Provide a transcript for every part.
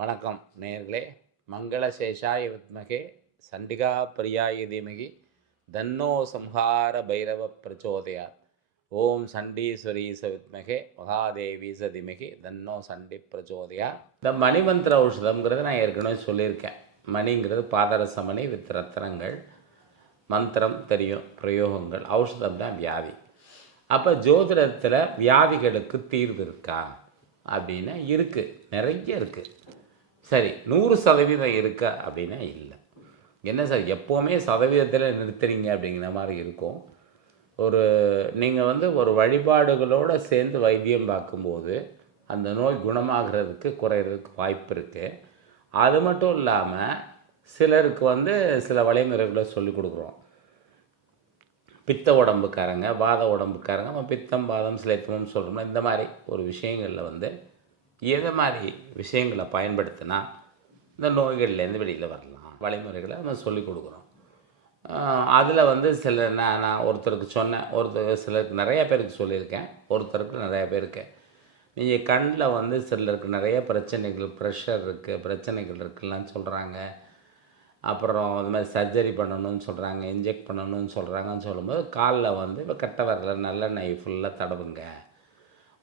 வணக்கம் நேர்களே. மங்களசேஷாய வித்மகே சண்டிகா பிரியாய தீமகி தன்னோ சம்ஹார பைரவ பிரச்சோதயாத். ஓம் சண்டீஸ்வரீச வித்மகே மகாதேவி ச திமகி தன்னோ சண்டி பிரச்சோதயா இந்த மணிமந்திர ஔஷதம்ங்கிறது நான் ஏற்கனவே சொல்லியிருக்கேன். மணிங்கிறது பாதரச மணி வித் ரத்னங்கள் மந்திரம் தெரியும் பிரயோகங்கள் ஔஷதம் தான் வியாதி. அப்போ ஜோதிடத்தில் வியாதிகளுக்கு தீர்வு இருக்கா? அப்படின்னா இருக்குது நிறைய இருக்குது சரி நூறு சதவீதம் இருக்கா அப்படின்னா இல்லை. என்ன சார் எப்போவுமே சதவீதத்தில் நிறுத்துறீங்க அப்படிங்கிற மாதிரி இருக்கும். ஒரு நீங்கள் வந்து ஒரு வழிபாடுகளோடு சேர்ந்து வைத்தியம் பார்க்கும்போது அந்த நோய் குணமாகிறதுக்கு குறையிறதுக்கு வாய்ப்பு இருக்குது அது மட்டும் இல்லாமல் சிலருக்கு வந்து சில வழிமுறைகளை சொல்லிக் கொடுக்குறோம். பித்த உடம்புக்காரங்க வாத உடம்புக்காரங்க நம்ம பித்தம் வாதம் சிலைத்தமும் சொல்கிறோம்னா இந்த மாதிரி ஒரு விஷயங்களில் வந்து எதை மாதிரி விஷயங்களை பயன்படுத்தினா இந்த நோய்கள்லேருந்து வெளியில் வரலாம். வழிமுறைகளை நம்ம சொல்லிக் கொடுக்குறோம். அதில் வந்து சில நான் நான் ஒருத்தருக்கு சொன்னேன். ஒருத்தர் சிலருக்கு நிறைய பேருக்கு சொல்லியிருக்கேன். ஒருத்தருக்கு நிறைய பேருக்கு. நீங்கள் கண்ணில் வந்து சிலருக்கு நிறைய பிரச்சனைகள் ப்ரெஷர் இருக்குது பிரச்சனைகள் இருக்குலாம் சொல்கிறாங்க அப்புறம் அது மாதிரி சர்ஜரி பண்ணணும்னு சொல்கிறாங்க இன்ஜெக்ட் பண்ணணும்னு சொல்கிறாங்கன்னு சொல்லும்போது காலில் வந்து இப்போ கட்டை வரல நல்லெண்ணெய் ஃபுல்லாக தடவுங்க.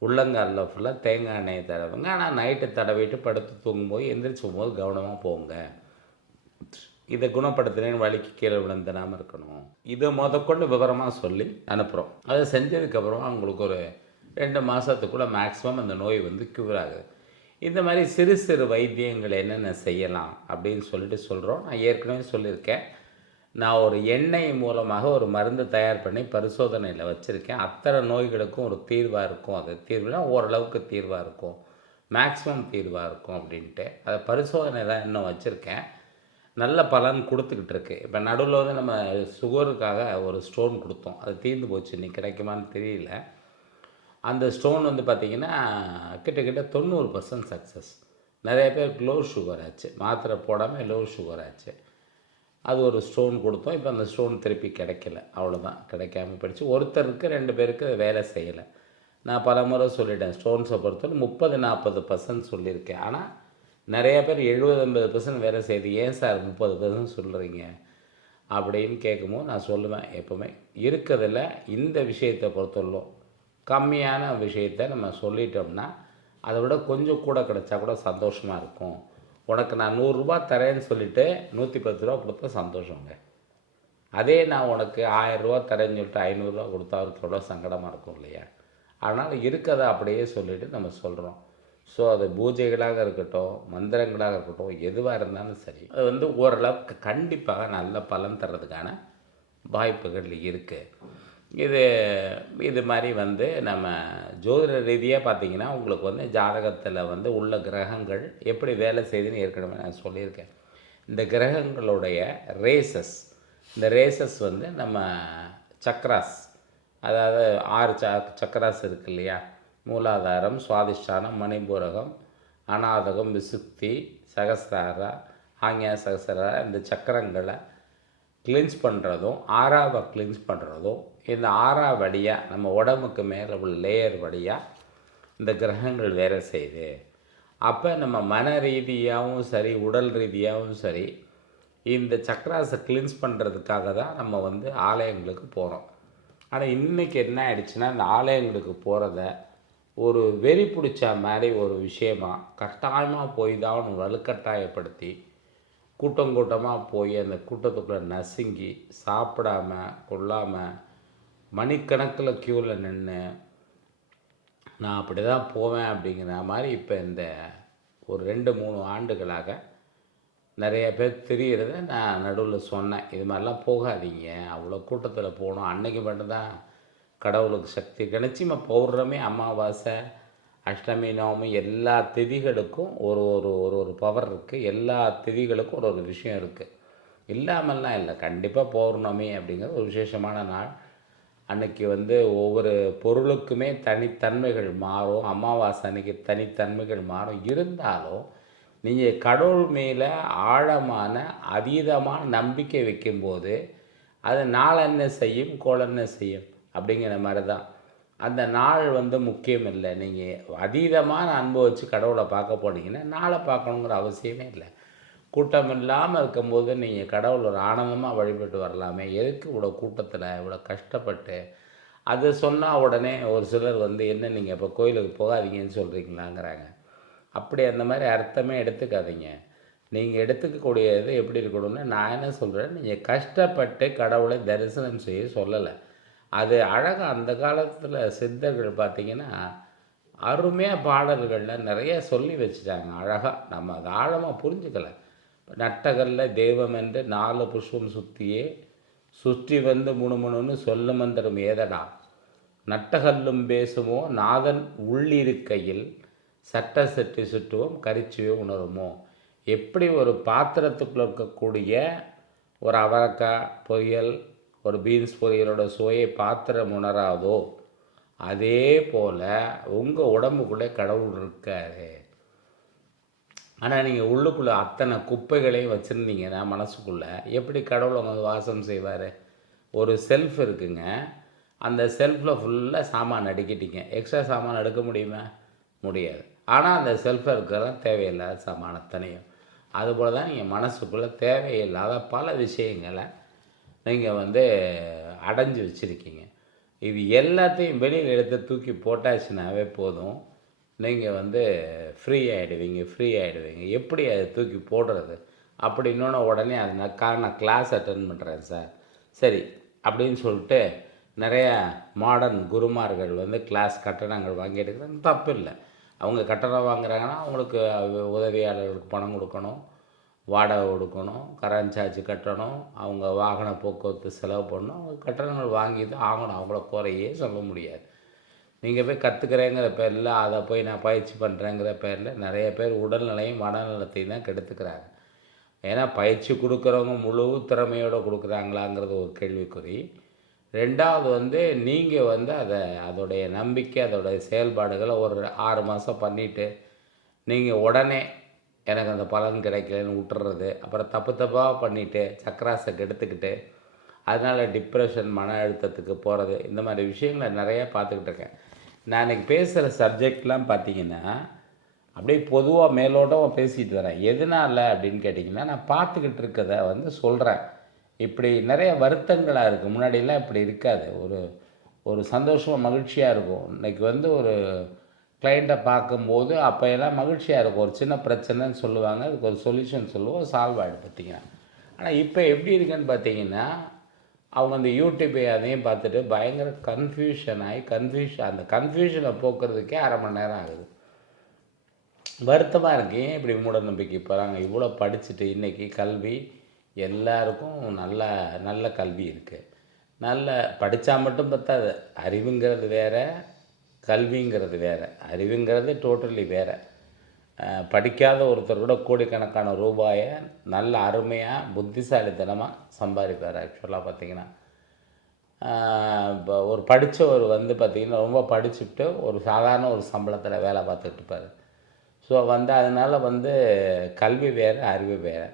உள்ளங்காலில் ஃபுல்லாக தேங்காய் எண்ணெயை தடவுங்க. ஆனால் நைட்டு தடவிட்டு படுத்து தூங்கும்போது எந்திரிச்சு போகும்போது கவனமாக போங்க. இதை குணப்படுத்துனேன்னு வலிக்கு கீழே விழுந்தனாமல் இருக்கணும். இதை முதற்கொண்டு விவரமாக சொல்லி அனுப்புகிறோம் அதை செஞ்சதுக்கப்புறம் அவங்களுக்கு ஒரு ரெண்டு மாதத்துக்குள்ளே மேக்ஸிமம் அந்த நோய் வந்து க்யூர் ஆகுது. இந்த மாதிரி சிறு சிறு வைத்தியங்கள் என்னென்ன செய்யலாம் அப்படின்னு சொல்லிட்டு சொல்கிறோம் நான் ஏற்கனவே சொல்லியிருக்கேன். நான் ஒரு எண்ணெய் மூலமாக ஒரு மருந்து தயார் பண்ணி பரிசோதனையில் வச்சுருக்கேன். அத்தனை நோய்களுக்கும் ஒரு தீர்வாக இருக்கும். அது தீர்வுனா ஓரளவுக்கு தீர்வாக இருக்கும். மேக்ஸிமம் தீர்வாக இருக்கும் அப்படின்ட்டு. அதை பரிசோதனை தான் இன்னும் வச்சுருக்கேன். நல்ல பலன் கொடுத்துக்கிட்டு இருக்கு. இப்போ நடுவில் வந்து நம்ம சுகருக்காக ஒரு ஸ்டோன் கொடுத்தோம். அது தீர்ந்து போச்சு. இன்னைக்கு கிடைக்குமான்னு தெரியல. அந்த ஸ்டோன் வந்து பார்த்திங்கன்னா கிட்டக்கிட்ட தொண்ணூறு பர்சன்ட் சக்ஸஸ் நிறைய பேருக்கு லோ சுகர் ஆச்சு. மாத்திரை போடாமல் லோ சுகர் ஆச்சு. அது ஒரு ஸ்டோன் கொடுத்தோம். இப்போ அந்த ஸ்டோன் திருப்பி கிடைக்கல. அவ்வளோதான் கிடைக்காம போயிடுச்சு. ஒருத்தருக்கு ரெண்டு பேருக்கு வேலை செய்யலை. நான் பல முறை சொல்லிட்டேன் ஸ்டோன்ஸை பொறுத்தவரை முப்பது நாற்பது பர்சன்ட் சொல்லியிருக்கேன். ஆனால் நிறைய பேர் எழுபது ஐம்பது பர்சன்ட் வேலை செய்யுது ஏன் சார் முப்பது பர்சன்ட் சொல்கிறீங்க அப்படின்னு கேட்கும்போது நான் சொல்லுவேன். எப்போவுமே இருக்கிறதுல இந்த விஷயத்தை பொறுத்தவரைக்கும் கம்மியான விஷயத்த நம்ம சொல்லிட்டோம்னா அதை விட கொஞ்சம் கூட கிடச்சா கூட சந்தோஷமாக இருக்கும். உனக்கு நான் நூறுரூபா தரேன்னு சொல்லிவிட்டு நூற்றி பத்து ரூபா கொடுத்தா சந்தோஷங்க. அதே நான் உனக்கு ஆயிரரூவா தரேன்னு சொல்லிட்டு ஐநூறுரூவா கொடுத்தா அவருக்கு எவ்வளோ சங்கடமாக இருக்கும் இல்லையா? அதனால் இருக்கிறத அப்படியே சொல்லிவிட்டு நம்ம சொல்கிறோம் ஸோ அது பூஜைகளாக இருக்கட்டும் மந்திரங்களாக இருக்கட்டும் எதுவாக இருந்தாலும் சரி அது வந்து ஓரளவுக்கு கண்டிப்பாக நல்ல பலன் தர்றதுக்கான வாய்ப்புகள் இருக்குது இது இது மாதிரி வந்து நம்ம ஜோதிட ரீதியாக பார்த்திங்கன்னா உங்களுக்கு வந்து ஜாதகத்தில் வந்து உள்ள கிரகங்கள் எப்படி வேலை செய்யுதுன்னு ஏற்கனவே நான் சொல்லியிருக்கேன். இந்த கிரகங்களுடைய ரேசஸ் இந்த ரேசஸ் வந்து நம்ம சக்ராஸ் அதாவது ஆறு ச சக்ராஸ் இருக்கு இல்லையா? மூலாதாரம் சுவாதிஷ்டானம் மணிபூரகம் அநாதகம் விசுக்தி சகஸ்தாரா ஆங்கியா சகசரா இந்த சக்கரங்களை கிளின்ஸ் பண்ணுறதும் ஆறாவை கிளின்ஸ் பண்ணுறதும் இந்த ஆறா வழியாக நம்ம உடம்புக்கு மேலே உள்ள லேயர் வழியாக இந்த கிரகங்கள் வேலை செய்யுது. அப்போ நம்ம மன ரீதியாகவும் சரி உடல் ரீதியாகவும் சரி இந்த சக்கராசை கிளின்ஸ் பண்ணுறதுக்காக தான் நம்ம வந்து ஆலயங்களுக்கு போகிறோம் ஆனால் இன்றைக்கி என்ன ஆயிடுச்சுன்னா இந்த ஆலயங்களுக்கு போகிறத ஒரு வெறி பிடிச்ச மாதிரி ஒரு விஷயமாக கட்டாயமாக போய் தான் ஒன்று வலுக்கட்டாயப்படுத்தி கூட்டம் கூட்டமாக போய் அந்த கூட்டத்துக்குள்ளே நசுங்கி சாப்பிடாம கொள்ளாமல் மணிக்கணக்கில் க்யூவில் நின்று நான் அப்படி தான் போவேன் அப்படிங்கிற மாதிரி இப்போ இந்த ஒரு ரெண்டு மூணு ஆண்டுகளாக நிறைய பேர் தெரிகிறத நான் நடுவில் சொன்னேன். இது மாதிரிலாம் போகாதீங்க. அவ்வளோ கூட்டத்தில் போகணும். அன்னைக்கு மட்டும்தான் கடவுளுக்கு சக்தி. கிடச்சிம பௌர்ணமி அமாவாசை அஷ்டமி நவமி எல்லா திதிகளுக்கும் ஒரு ஒரு ஒரு ஒரு பவர் இருக்குது எல்லா திதிகளுக்கும் ஒரு ஒரு விஷயம் இருக்குது இல்லாமல்லாம் இல்லை. கண்டிப்பாக பௌர்ணமி அப்படிங்கிறது ஒரு விசேஷமான நாள். அன்னைக்கு வந்து ஒவ்வொரு பொருளுக்குமே தனித்தன்மைகள் மாறும். அமாவாசை அன்னைக்கு தனித்தன்மைகள் மாறும். இருந்தாலும் நீங்கள் கடவுள் மேலே ஆழமான அதீதமான நம்பிக்கை வைக்கும்போது அது நாளென்ன செய்யும் கோளென்ன செய்யும் அப்படிங்கிற மாதிரி தான் அந்த நாள் வந்து முக்கியம் இல்லை நீங்கள் அதீதமான அனுபவித்து கடவுளை பார்க்க போனீங்கன்னா நாளை பார்க்கணுங்கிற அவசியமே இல்லை. கூட்டம் இல்லாமல் இருக்கும்போது நீங்கள் கடவுள் ஒரு ஆனந்தமாக வழிபட்டு வரலாமே. எதுக்கு இவ்வளோ கூட்டத்தில் இவ்வளோ கஷ்டப்பட்டு? அது சொன்னால் உடனே ஒரு சிலர் வந்து என்ன நீங்கள் இப்போ கோயிலுக்கு போகாதீங்கன்னு சொல்கிறீங்களாங்கிறாங்க அப்படி அந்த மாதிரி அர்த்தமே எடுத்துக்காதீங்க. நீங்கள் எடுத்துக்கக்கூடியது எப்படி இருக்கணும்னு நான் என்ன சொல்கிறேன் நீங்கள் கஷ்டப்பட்டு கடவுளை தரிசனம் செய்ய சொல்லலை. அது அழகாக அந்த காலத்தில் சித்தர்கள் பார்த்தீங்கன்னா அருமையாக பாடல்களில் நிறைய சொல்லி வச்சுட்டாங்க. அழகாக நம்ம அதை ஆழமாக புரிஞ்சுக்கல. நட்டகல்ல தெய்வம் என்று நாலு புஷ்பம் சுற்றியே சுற்றி வந்து முணுமுணுன்னு சொல்ல மந்திரம் ஏதடா? நட்டகல்லும் பேசுமோ? நாதன் உள்ளிருக்கையில் சட்ட சட்டி சுட்டுவோம் கரிச்சுவே உணருமோ? எப்படி ஒரு பாத்திரத்துக்குள்ள இருக்கக்கூடிய ஒரு அவரக்காய் பொரியல் ஒரு பீன்ஸ் பொரியலோட சுவையை பாத்திரம் உணராதோ அதே போல் உங்கள் உடம்புக்குள்ளே கடவுள் இருக்காரு. ஆனால் நீங்கள் உள்ளுக்குள்ளே அத்தனை குப்பைகளையும் வச்சுருந்தீங்கன்னா மனசுக்குள்ளே எப்படி கடவுள் உங்க வாசம் செய்வார்? ஒரு செல்ஃப் இருக்குங்க. அந்த செல்ஃபில் ஃபுல்லாக சாமான் அடுக்கிட்டீங்க. எக்ஸ்ட்ரா சாமான் எடுக்க முடியுமா? முடியாது. ஆனால் அந்த செல்ஃபில் இருக்கிறதான் தேவையில்லாத சாமான் அத்தனையும். அதுபோல் தான் நீங்கள் மனசுக்குள்ளே தேவையில்லாத பல விஷயங்களை நீங்கள் வந்து அடைஞ்சு வச்சுருக்கீங்க. இது எல்லாத்தையும் வெளியில் எடுத்து தூக்கி போட்டாச்சுனாவே போதும். நீங்கள் வந்து ஃப்ரீ ஆகிடுவீங்க ஃப்ரீ ஆகிடுவீங்க எப்படி அதை தூக்கி போடுறது? அப்படின்னோட உடனே அது நான் கா நான் கிளாஸ் அட்டன் பண்ணுறேன் சார். சரி அப்படின்னு சொல்லிட்டு நிறையா மாடர்ன் குருமார்கள் வந்து கிளாஸ் கட்டணங்கள் வாங்கி எடுக்கிறாங்க தப்பு இல்லை அவங்க கட்டணம் வாங்குறாங்கன்னா அவங்களுக்கு உதவியாளர்களுக்கு பணம் கொடுக்கணும். வாடகை கொடுக்கணும் கரண்ட் சார்ஜ் கட்டணும் அவங்க வாகன போக்குவரத்து செலவு பண்ணணும் அவங்க கட்டணங்கள் வாங்கி தான் ஆகணும். அவங்கள குறையே சொல்ல முடியாது. நீங்கள் போய் கற்றுக்கிறேங்கிற பேரில் அதை போய் நான் பயிற்சி பண்ணுறேங்கிற பேரில் நிறைய பேர் உடல்நிலையும் மனநலத்தையும் தான் கெடுத்துக்கிறாங்க. ஏன்னா பயிற்சி கொடுக்குறவங்க முழு திறமையோடு கொடுக்குறாங்களாங்கிறது ஒரு கேள்விக்குறி. ரெண்டாவது வந்து நீங்கள் வந்து அதை அதோடைய நம்பிக்கை அதோடைய செயல்பாடுகளை ஒரு ஆறு மாதம் பண்ணிவிட்டு நீங்கள் உடனே எனக்கு அந்த பலன் கிடைக்கலன்னு விட்டுறது அப்புறம் தப்பு தப்பாக பண்ணிவிட்டு சக்கராசை கெடுத்துக்கிட்டு அதனால் டிப்ரெஷன் மன அழுத்தத்துக்கு போகிறது இந்த மாதிரி விஷயங்களை நிறைய பார்த்துக்கிட்டு இருக்கேன். நான் இன்றைக்கி பேசுகிற சப்ஜெக்ட்லாம் பார்த்தீங்கன்னா அப்படியே பொதுவாக மேலோட்டம் பேசிகிட்டு வரேன். எதனால் அப்படின்னு கேட்டிங்கன்னா நான் பார்த்துக்கிட்டு இருக்கதை வந்து சொல்கிறேன் இப்படி நிறைய வருத்தங்களாக இருக்குது முன்னாடியெல்லாம் இப்படி இருக்காது. ஒரு ஒரு சந்தோஷமாக மகிழ்ச்சியாக இருக்கும். இன்றைக்கி வந்து ஒரு கிளைண்ட்டை பார்க்கும்போது அப்போ எல்லாம் மகிழ்ச்சியாக இருக்கும். ஒரு சின்ன பிரச்சனைன்னு சொல்லுவாங்க. அதுக்கு ஒரு சொல்யூஷன் சொல்லுவோம். சால்வ் ஆகிடும் பார்த்தீங்கன்னா ஆனால் இப்போ எப்படி இருக்குன்னு பார்த்தீங்கன்னா அவங்க அந்த யூடியூப் அதையும் பார்த்துட்டு பயங்கர கன்ஃபியூஷன் ஆகி கன்ஃபியூஷன் அந்த கன்ஃபியூஷனை போக்குறதுக்கே அரை மணி நேரம் ஆகுது. வருத்தமாக இருக்கு. ஏன் இப்படி மூட நம்பிக்கை போகிறாங்க இவ்வளோ படிச்சுட்டு இன்றைக்கி கல்வி எல்லாருக்கும் நல்ல நல்ல கல்வி இருக்குது நல்ல படித்தா மட்டும் பத்தாது. அறிவுங்கிறது வேற கல்விங்கிறது வேறு அறிவுங்கிறது டோட்டலி வேறு. படிக்காத ஒருத்தர் கூட கோடிக்கணக்கான ரூபாயை நல்ல அருமையாக புத்திசாலித்தனமாக சம்பாதிப்பார் ஆக்சுவலாக பார்த்திங்கன்னா. இப்போ ஒரு படித்தவர் வந்து பார்த்திங்கன்னா ரொம்ப படிச்சுட்டு ஒரு சாதாரண ஒரு சம்பளத்தில் வேலை பார்த்துட்டு இருப்பார். ஸோ வந்து அதனால் வந்து கல்வி வேறு அறிவு வேறு.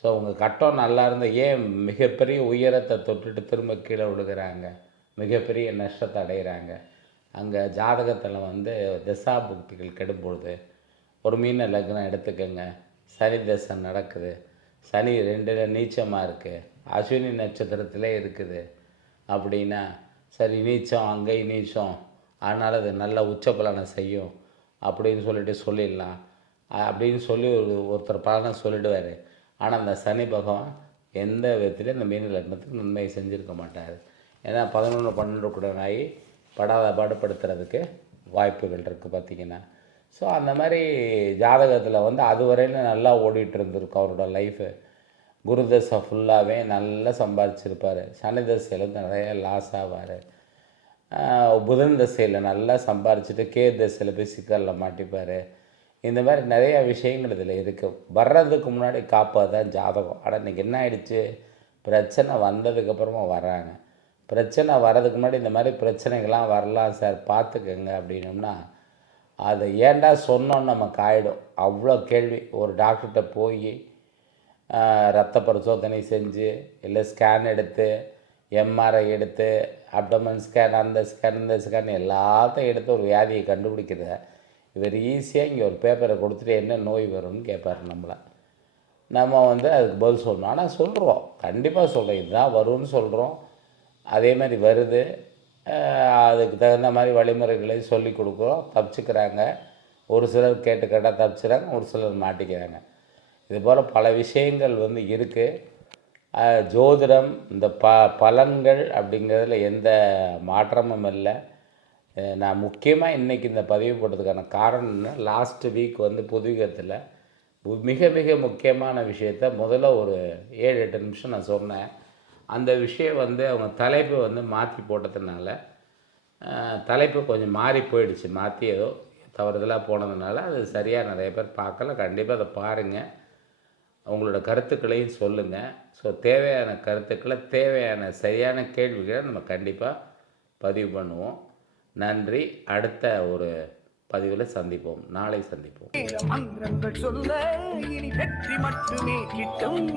ஸோ உங்கள் கட்டம் நல்லா இருந்தால் ஏன் மிகப்பெரிய உயரத்தை தொட்டுட்டு திரும்ப கீழே விழுகிறாங்க? மிகப்பெரிய நஷ்டத்தை அடைகிறாங்க அங்கே ஜாதகத்தில் வந்து திசா புக்திகள் கெடும்பொழுது ஒரு மீன லக்னம் எடுத்துக்கோங்க. சனி தசை நடக்குது. சனி ரெண்டில் நீச்சமாக இருக்குது அஸ்வினி நட்சத்திரத்தில் இருக்குது. அப்படின்னா சரி நீச்சம் அங்கே நீச்சம். அதனால் அது நல்ல உச்ச பலனை செய்யும். அப்படின்னு சொல்லிட்டு சொல்லிடலாம். அப்படின்னு சொல்லி ஒரு ஒருத்தர் பலனை சொல்லிடுவார். ஆனால் அந்த சனி பகவான் எந்த விதத்துலையும் அந்த மீன லக்னத்துக்கு நன்மை செஞ்சுருக்க மாட்டார். ஏன்னா பதினொன்று பன்னெண்டு கூட ஆகி படாத பாடுபடுத்துறதுக்கு வாய்ப்புகள் இருக்குது பார்த்திங்கன்னா. ஸோ அந்த மாதிரி ஜாதகத்தில் வந்து அது வரையிலும் நல்லா ஓடிட்டு இருந்திருக்கும் அவரோட லைஃபு குரு தசை ஃபுல்லாகவே நல்லா சம்பாதிச்சிருப்பார். சனி தசையில் நிறைய லாஸ் ஆவார். புதன் தசையில் நல்லா சம்பாரிச்சிட்டு கே தசையில் போய் சிக்கலில் மாட்டிப்பார். இந்த மாதிரி நிறையா விஷயங்கள் இதில் இருக்குது வர்றதுக்கு முன்னாடி காப்பாக தான் ஜாதகம். ஆனால் இன்றைக்கி என்ன ஆகிடுச்சு பிரச்சனை வந்ததுக்கப்புறமா வராங்க. பிரச்சனை வர்றதுக்கு முன்னாடி இந்த மாதிரி பிரச்சனைகள்லாம் வரலாம் சார். பார்த்துக்கங்க அப்படின்னோம்னா அதை ஏன்டா சொன்னோன்னு நமக்கு ஆகிடும் அவ்வளோ கேள்வி. ஒரு டாக்டர்கிட்ட போய் ரத்த பரிசோதனை செஞ்சு இல்லை ஸ்கேன் எடுத்து எம்ஆர்ஐ எடுத்து அப்டமன் ஸ்கேன் அந்த ஸ்கேன் இந்த ஸ்கேன் எல்லாத்தையும் எடுத்து ஒரு வியாதியை கண்டுபிடிக்கிறத இவர் ஈஸியாக இங்கே ஒரு பேப்பரை கொடுத்துட்டு என்ன நோய் வரும்னு கேட்பார் நம்மளை. நம்ம வந்து அதுக்கு பதில் சொல்லணும். ஆனால் சொல்கிறோம் கண்டிப்பாக சொல்கிறோம் இதுதான் வரும்னு சொல்கிறோம் அதே மாதிரி வருது. அதுக்கு தகுந்த மாதிரி வழிமுறைகளை சொல்லி கொடுக்குறோம் தப்பிச்சுக்கிறாங்க. ஒரு சிலர் கேட்டு கேட்டால் தப்பிச்சுறாங்க ஒரு சிலர் மாட்டிக்கிறாங்க. இது போல் பல விஷயங்கள் வந்து இருக்குது ஜோதிடம் இந்த ப பலன்கள் அப்படிங்கிறதுல எந்த மாற்றமும் இல்லை. நான் முக்கியமாக இன்றைக்கி இந்த பதிவு போட்டதுக்கான காரணம் லாஸ்ட் வீக் வந்து புதுவிகத்தில் மிக மிக முக்கியமான விஷயத்த முதல்ல ஒரு ஏழு எட்டு நிமிஷம் நான் சொன்னேன். அந்த விஷயம் வந்து அவங்க தலைப்பு வந்து மாற்றி போட்டதுனால தலைப்பு கொஞ்சம் மாறி போயிடுச்சு. மாற்றி ஏதோ தவறுதலாக போனதுனால அது சரியாக நிறைய பேர் பார்க்கல. கண்டிப்பாக அதை பாருங்கள் உங்களோட கருத்துக்களையும் சொல்லுங்கள் ஸோ தேவையான கருத்துக்களை தேவையான சரியான கேள்விகளை நம்ம கண்டிப்பாக பதிவு பண்ணுவோம். நன்றி. அடுத்த ஒரு பதிவில் சந்திப்போம். நாளை சந்திப்போம். சொல்ல இனி வெற்றி மட்டுமே கிட்டும்.